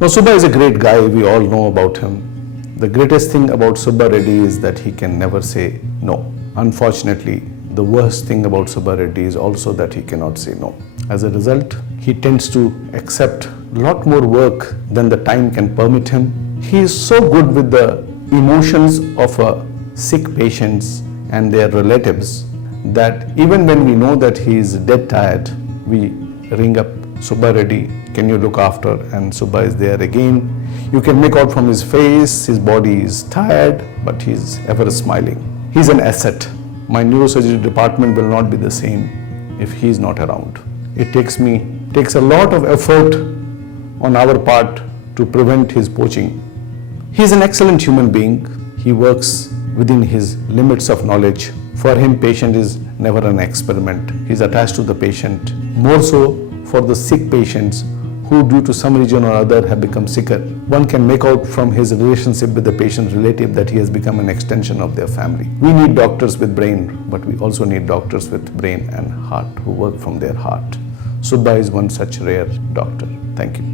Now, Subba is a great guy, we all know about him. The greatest thing about Subha Reddy is that he can never say no. Unfortunately, the worst thing about Subha Reddy is also that he cannot say no. As a result, he tends to accept a lot more work than the time can permit him. He is so good with the emotions of sick patients and their relatives that even when we know that he is dead tired, we ring up Subha Reddy, can you look after? And Subba is there again. You can make out from his face, his body is tired, but he is ever smiling. He is an asset. My neurosurgery department will not be the same if he is not around. It takes a lot of effort on our part to prevent his poaching. He is an excellent human being. He works within his limits of knowledge. For him, patient is never an experiment. He is attached to the patient. More so for the sick patients who due to some reason or other have become sicker. One can make out from his relationship with the patient relative that he has become an extension of their family. We need doctors with brain, but we also need doctors with brain and heart who work from their heart. Subba is one such rare doctor. Thank you.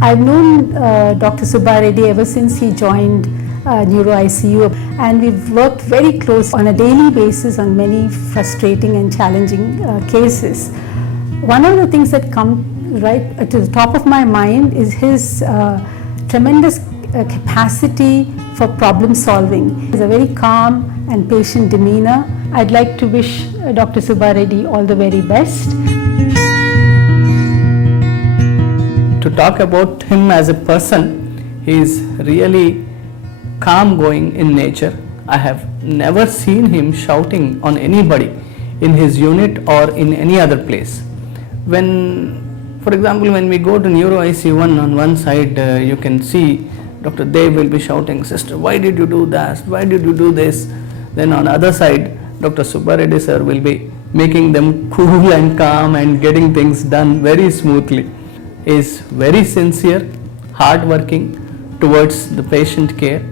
I've known Dr. Subha Reddy ever since he joined Neuro ICU, and we've worked very close on a daily basis on many frustrating and challenging cases. One of the things that come right to the top of my mind is his tremendous capacity for problem solving. He's a very calm and patient demeanor. I'd like to wish Dr. Subha Reddy all the very best. To talk about him as a person, he is really calm going in nature. I have never seen him shouting on anybody in his unit or in any other place. For example, when we go to Neuro ICU on one side, you can see Dr. Dev will be shouting, "Sister, why did you do that? Why did you do this?" Then on the other side, Dr. Subha Reddy sir will be making them cool and calm and getting things done very smoothly. He is very sincere, hard-working towards the patient care,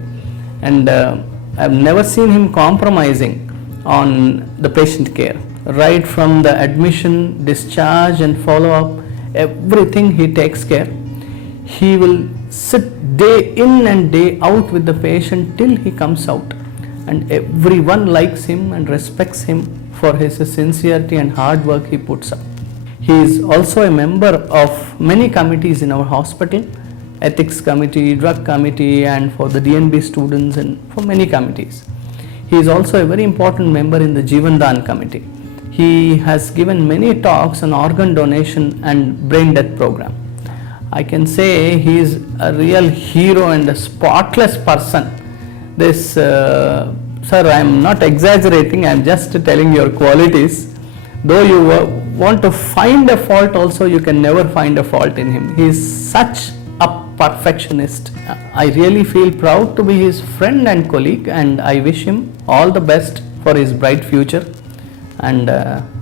and I've never seen him compromising on the patient care. Right from the admission, discharge and follow-up, everything he takes care. He will sit day in and day out with the patient till he comes out, and everyone likes him and respects him for his sincerity and hard work he puts up. He is also a member of many committees in our hospital, ethics committee, drug committee, and for the DNB students and for many committees. He is also a very important member in the Jeevan Dan committee. He has given many talks on organ donation and brain death program. I can say he is a real hero and a spotless person. This, sir, I am not exaggerating, I am just telling your qualities. Though you want to find a fault also, you can never find a fault in him. He is such a perfectionist. I really feel proud to be his friend and colleague, and I wish him all the best for his bright future. And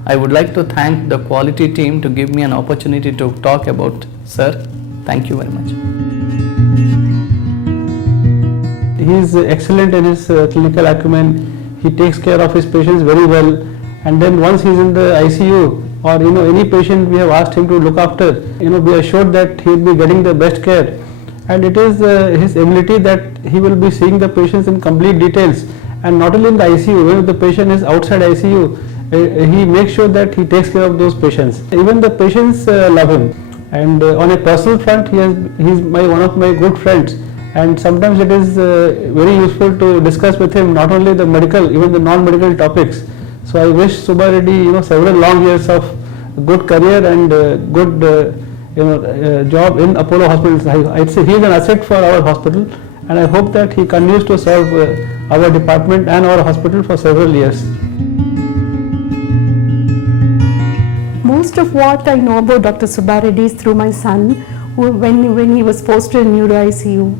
I would like to thank the quality team to give me an opportunity to talk about sir. Thank you very much. He is excellent in his clinical acumen. He takes care of his patients very well, and then once he is in the ICU or any patient we have asked him to look after, be assured that he will be getting the best care. And it is his ability that he will be seeing the patients in complete details, and not only in the ICU, when the patient is outside ICU, he makes sure that he takes care of those patients. Even the patients love him, and on a personal front, he is one of my good friends, and sometimes it is very useful to discuss with him not only the medical, even the non-medical topics. So I wish Subha Reddy several long years of good career and good job in Apollo hospitals. I'd say he is an asset for our hospital, and I hope that he continues to serve our department and our hospital for several years. Most of what I know about Dr. Subha Reddy is through my son, who, when he was posted in Neuro ICU,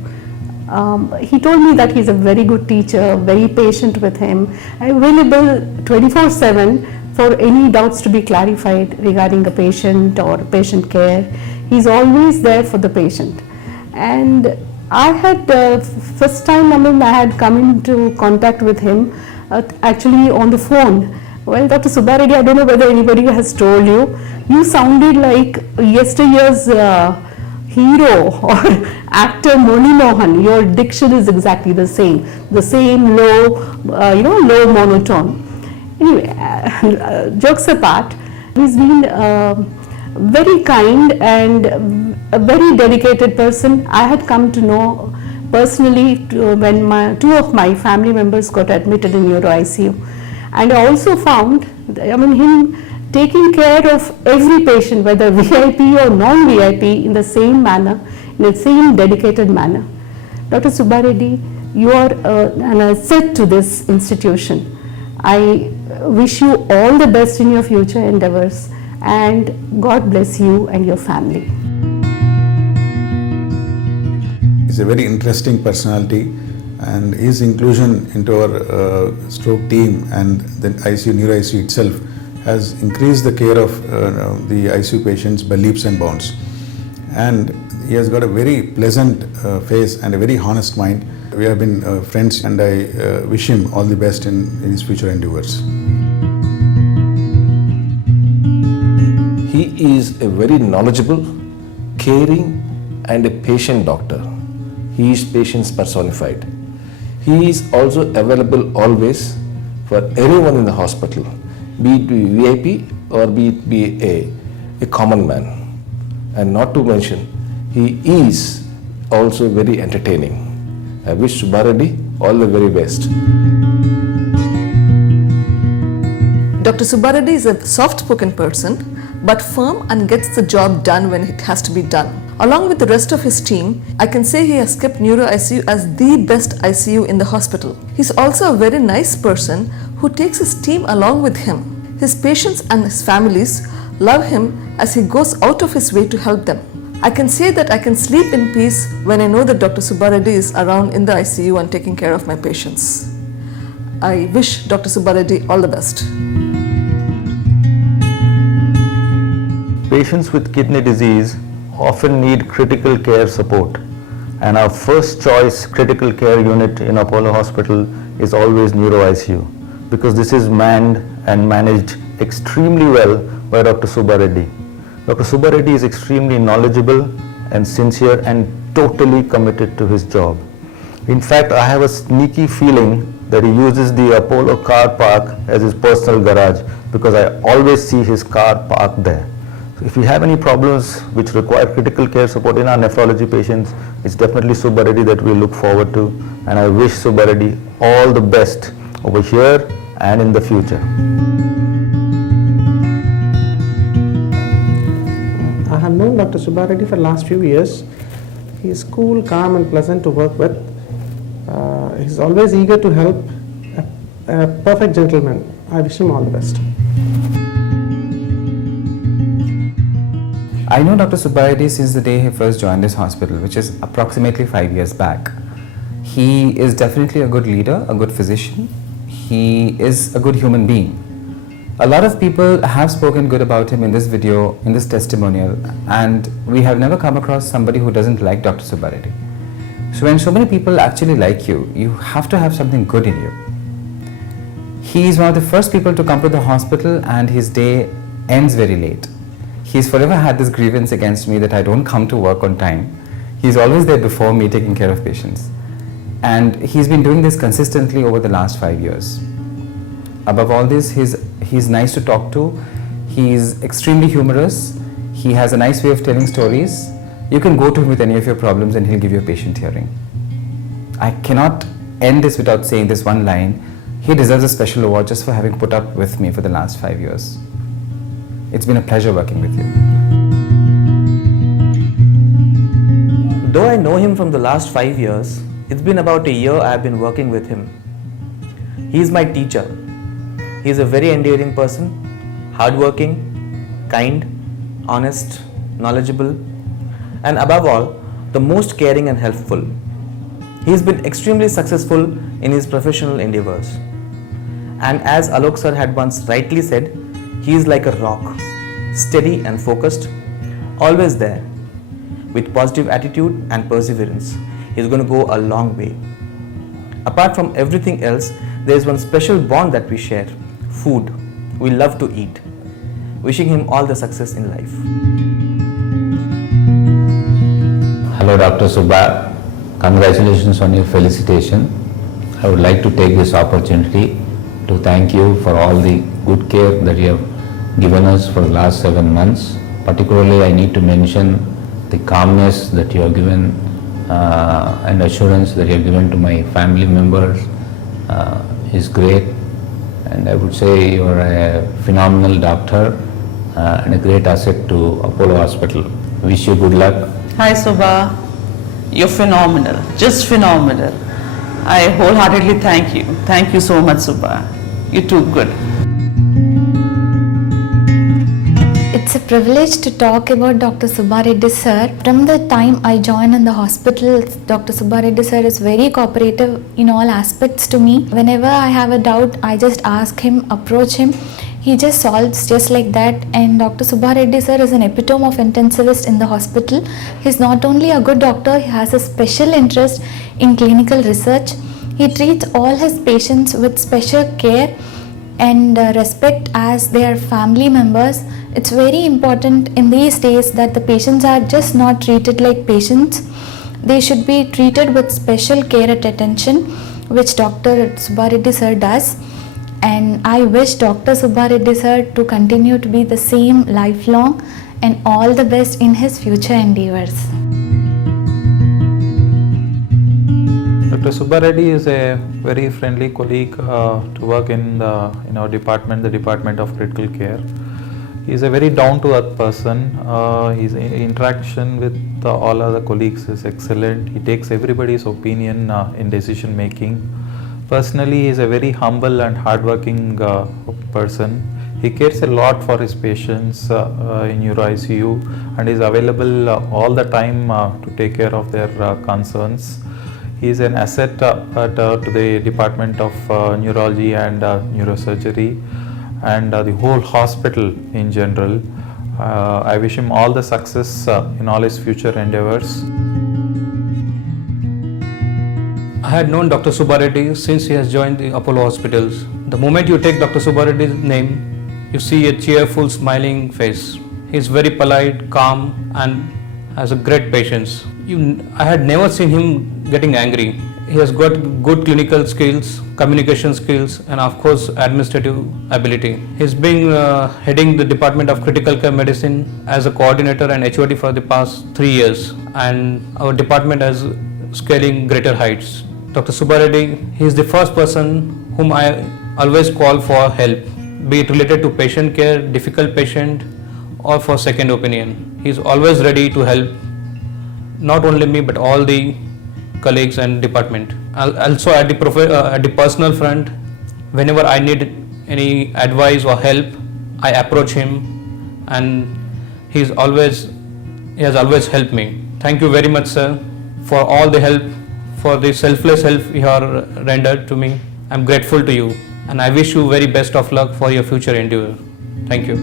he told me that he's a very good teacher, very patient with him, available 24/7 for any doubts to be clarified regarding a patient or patient care. He's always there for the patient. And I had, first time I had come into contact with him actually on the phone. Well, Dr. Subba Reddy, I don't know whether anybody has told you, you sounded like yesteryear's hero or actor Murli Mohan. Your diction is exactly the same low, low monotone. Anyway, jokes apart, he's been very kind and a very dedicated person. I had come to know personally when two of my family members got admitted in Neuro ICU, and I also found, him taking care of every patient, whether VIP or non-VIP, in the same manner, in the same dedicated manner. Dr. Subba Reddy, you are an asset to this institution. I wish you all the best in your future endeavors, and God bless you and your family. He's a very interesting personality, and his inclusion into our stroke team and the ICU, Neuro ICU itself has increased the care of the ICU patients by leaps and bounds. And he has got a very pleasant face and a very honest mind. We have been friends, and I wish him all the best in his future endeavors. He is a very knowledgeable, caring and a patient doctor. He is patience personified. He is also available always for anyone in the hospital, be it VIP or be it be a common man. And not to mention, he is also very entertaining. I wish Subha Reddy all the very best. Dr. Subba Reddy is a soft-spoken person, but firm and gets the job done when it has to be done. Along with the rest of his team, I can say he has kept Neuro ICU as the best ICU in the hospital. He's also a very nice person who takes his team along with him. His patients and his families love him as he goes out of his way to help them. I can say that I can sleep in peace when I know that Dr. Subba Reddy is around in the ICU and taking care of my patients. I wish Dr. Subba Reddy all the best. Patients with kidney disease often need critical care support, and our first choice critical care unit in Apollo Hospital is always Neuro ICU, because this is manned and managed extremely well by Dr. Subba Reddy. Dr. Subba Reddy is extremely knowledgeable and sincere and totally committed to his job. In fact, I have a sneaky feeling that he uses the Apollo car park as his personal garage, because I always see his car parked there. If we have any problems which require critical care support in our nephrology patients, it's definitely Subba Reddy that we look forward to, and I wish Subba Reddy all the best over here and in the future. I have known Dr. Subba Reddy for the last few years. He is cool, calm and pleasant to work with. He's always eager to help, a perfect gentleman. I wish him all the best. I know Dr. Subba Reddy since the day he first joined this hospital, which is approximately 5 years back. He is definitely a good leader, a good physician. He is a good human being. A lot of people have spoken good about him in this video, in this testimonial, and we have never come across somebody who doesn't like Dr. Subba Reddy. So when so many people actually like you, you have to have something good in you. He is one of the first people to come to the hospital, and his day ends very late. He's forever had this grievance against me that I don't come to work on time. He's always there before me taking care of patients. And he's been doing this consistently over the last 5 years. Above all this, he's nice to talk to. He's extremely humorous. He has a nice way of telling stories. You can go to him with any of your problems and he'll give you a patient hearing. I cannot end this without saying this one line. He deserves a special award just for having put up with me for the last 5 years. It's been a pleasure working with you. Though I know him from the last 5 years, it's been about a year I have been working with him. He is my teacher. He is a very endearing person, hardworking, kind, honest, knowledgeable, and above all, the most caring and helpful. He has been extremely successful in his professional endeavors. And as Alok sir had once rightly said, he is like a rock, steady and focused, always there. With positive attitude and perseverance, he is going to go a long way. Apart from everything else, there is one special bond that we share, food. we love to eat. Wishing him all the success in life. Hello Dr. Subba, congratulations on your felicitation. I would like to take this opportunity to thank you for all the good care that you have given us for the last 7 months. Particularly I need to mention the calmness that you have given and assurance that you have given to my family members is great, and I would say you are a phenomenal doctor and a great asset to Apollo Hospital. Wish you good luck. Hi Subha, you're phenomenal, just phenomenal. I wholeheartedly thank you. Thank you so much Subha. You're too good. It's a privilege to talk about Dr. Subha Reddy sir. From the time I joined in the hospital, Dr. Subha Reddy sir is very cooperative in all aspects to me. Whenever I have a doubt, I just ask him, approach him. He just solves just like that. And Dr. Subha Reddy sir is an epitome of intensivist in the hospital. He's not only a good doctor, he has a special interest in clinical research. He treats all his patients with special care and respect as their family members. It's very important in these days that the patients are just not treated like patients. They should be treated with special care and attention, which Dr. Subha Reddy sir does. And I wish Dr. Subha Reddy sir to continue to be the same lifelong, and all the best in his future endeavors. Dr. Subba Reddy is a very friendly colleague to work in our department, the Department of Critical Care. He is a very down-to-earth person. His interaction with all other colleagues is excellent. He takes everybody's opinion in decision making. Personally, he is a very humble and hardworking person. He cares a lot for his patients in Neuro ICU and is available all the time to take care of their concerns. He is an asset to the Department of Neurology and Neurosurgery and the whole hospital in general. I wish him all the success in all his future endeavors. I had known Dr. Subba Reddy since he has joined the Apollo hospitals. The moment you take Dr. Subba Reddy's name, you see a cheerful, smiling face. He is very polite, calm, and has a great patience. I had never seen him getting angry. He has got good clinical skills, communication skills, and of course administrative ability. He's been heading the Department of Critical Care Medicine as a coordinator and HOD for the past 3 years, and our department is scaling greater heights. Dr. Subba Reddy, he is the first person whom I always call for help, be it related to patient care, difficult patient, or for second opinion. He is always ready to help, not only me but all the colleagues and department. Also at the personal front, whenever I need any advice or help, I approach him, and he has always helped me. Thank you very much, sir, for all the help, for the selfless help you have rendered to me. I'm grateful to you, and I wish you very best of luck for your future endeavor. Thank you.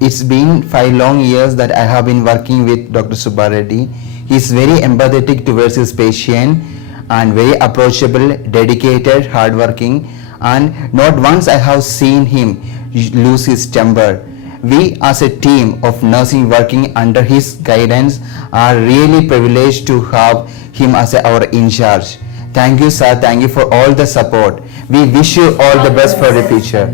It's been 5 long years that I have been working with Dr. Subba Reddy. He is very empathetic towards his patient and very approachable, dedicated, hardworking, and not once I have seen him lose his temper. We as a team of nursing working under his guidance are really privileged to have him as our in charge. Thank you, sir. Thank you for all the support. We wish you all the best for the future.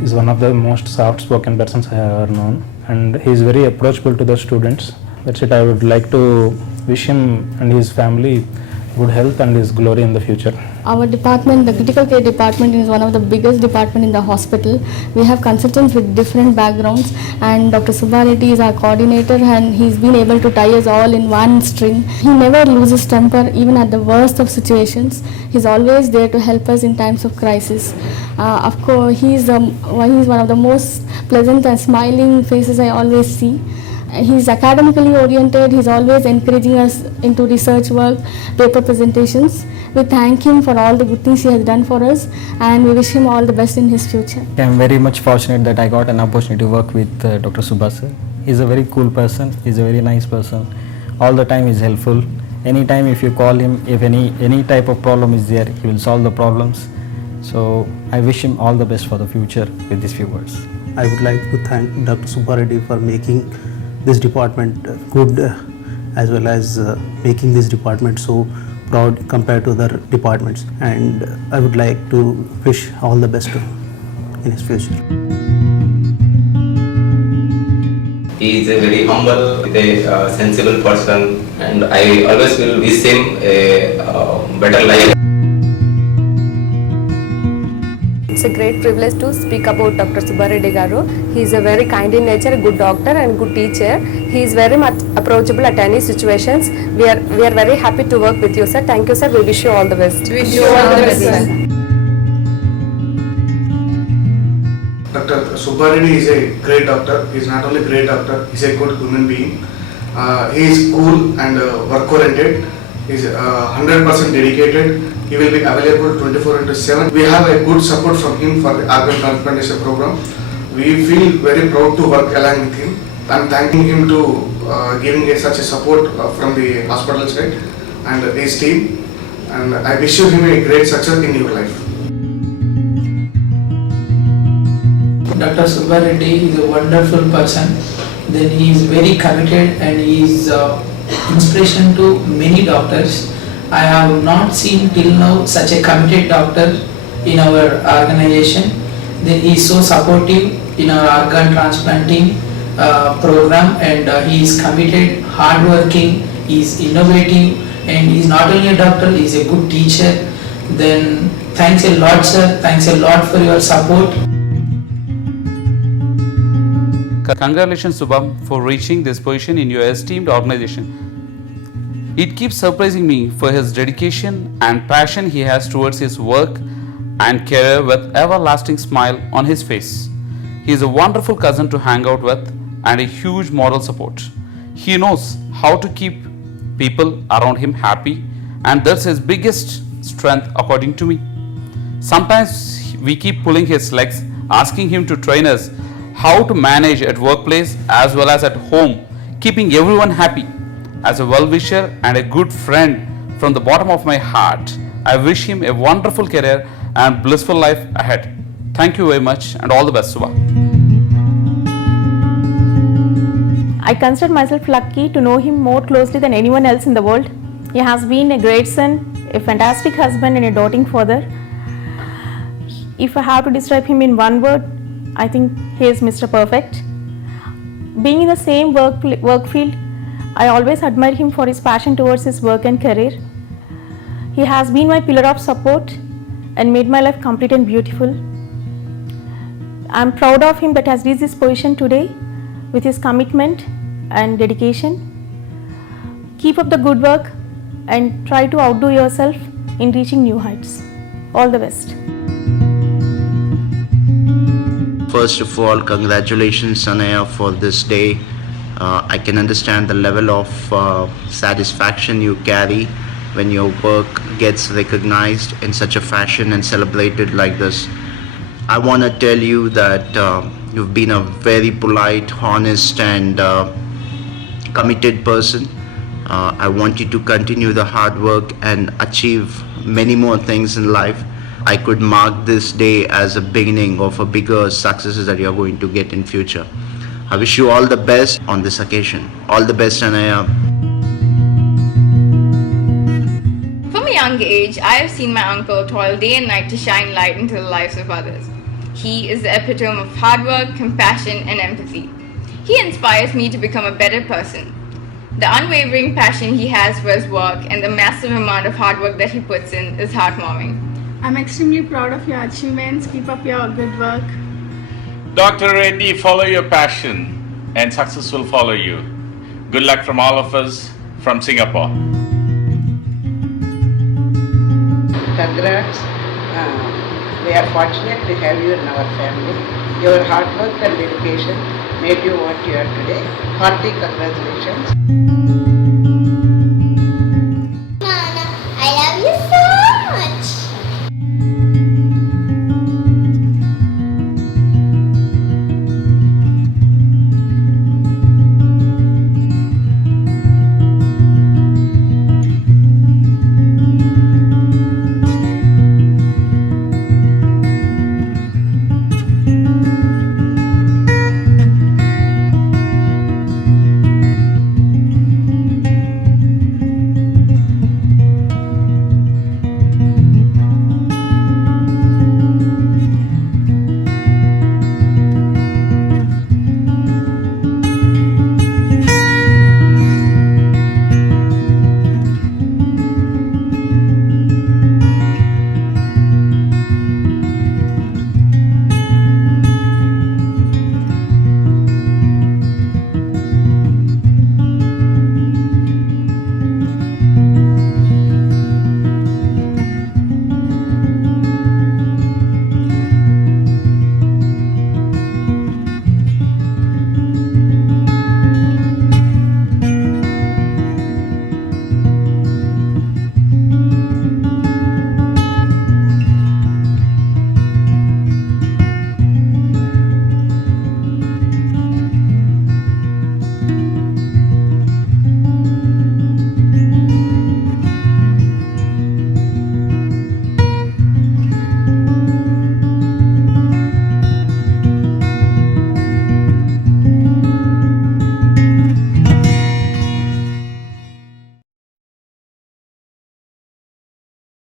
He's one of the most soft-spoken persons I have ever known, and he is very approachable to the students. That's it. I would like to wish him and his family good health and his glory in the future. Our department, the critical care department, is one of the biggest department in the hospital. We have consultants with different backgrounds, and Dr. Subha Reddy is our coordinator, and he's been able to tie us all in one string. He never loses temper even at the worst of situations. He's always there to help us in times of crisis. Of course, he's one of the most pleasant and smiling faces I always see. He's academically oriented. He's always encouraging us into research work, paper presentations. We thank him for all the good things he has done for us, and we wish him all the best in his future. I'm very much fortunate that I got an opportunity to work with Dr. Subba sir. He's a very cool person. He's a very nice person. All the time he's helpful. Anytime if you call him, if any type of problem is there, he will solve the problems. So I wish him all the best for the future with these few words. I would like to thank Dr. Subha Reddy for making this department good as well as making this department so proud compared to other departments, and I would like to wish all the best in his future. He is a very humble, a sensible person, and I always will wish him a better life. It's a great privilege to speak about Dr. Subha Reddy Garu. He is a very kind in nature, a good doctor and good teacher. He is very much approachable at any situations. We are very happy to work with you, sir. Thank you, sir. We wish you all the best. Wish you all the best, sir. Dr. Subha Reddy is a great doctor. He is not only a great doctor, he is a good human being. He is cool and work-oriented. He is 100% dedicated. He will be available 24/7. We have a good support from him for the organ transplantation program. We feel very proud to work along with him. I am thanking him to giving such a support from the hospital side and his team. And I wish you him a great success in your life. Dr. Subha Reddy is a wonderful person. Then he is very committed and he is inspiration to many doctors. I have not seen till now such a committed doctor in our organization. Then he is so supportive in our organ transplanting program, and he is committed, hardworking, he is innovative, and he is not only a doctor, he is a good teacher. Then thanks a lot, sir. Thanks a lot for your support. Congratulations, Subha, for reaching this position in your esteemed organization. It keeps surprising me for his dedication and passion he has towards his work and career with everlasting smile on his face. He is a wonderful cousin to hang out with and a huge moral support. He knows how to keep people around him happy, and that's his biggest strength according to me. Sometimes we keep pulling his legs, asking him to train us how to manage at workplace as well as at home, keeping everyone happy. As a well-wisher and a good friend from the bottom of my heart, I wish him a wonderful career and blissful life ahead. Thank you very much and all the best, Subha. I consider myself lucky to know him more closely than anyone else in the world. He has been a great son, a fantastic husband and a doting father. If I have to describe him in one word, I think he is Mr. Perfect. Being in the same work field, I always admire him for his passion towards his work and career. He has been my pillar of support and made my life complete and beautiful. I am proud of him that has reached this position today with his commitment and dedication. Keep up the good work and try to outdo yourself in reaching new heights. All the best. First of all, congratulations, Sanaya, for this day. I can understand the level of satisfaction you carry when your work gets recognized in such a fashion and celebrated like this. I want to tell you that you've been a very polite, honest and committed person. I want you to continue the hard work and achieve many more things in life. I could mark this day as a beginning of a bigger successes that you're going to get in future. I wish you all the best on this occasion. All the best, Anaya. From a young age, I have seen my uncle toil day and night to shine light into the lives of others. He is the epitome of hard work, compassion, and empathy. He inspires me to become a better person. The unwavering passion he has for his work and the massive amount of hard work that he puts in is heartwarming. I'm extremely proud of your achievements. Keep up your good work. Dr. Reddy, follow your passion and success will follow you. Good luck from all of us from Singapore. Congrats. We are fortunate to have you in our family. Your hard work and dedication made you what you are today. Hearty congratulations.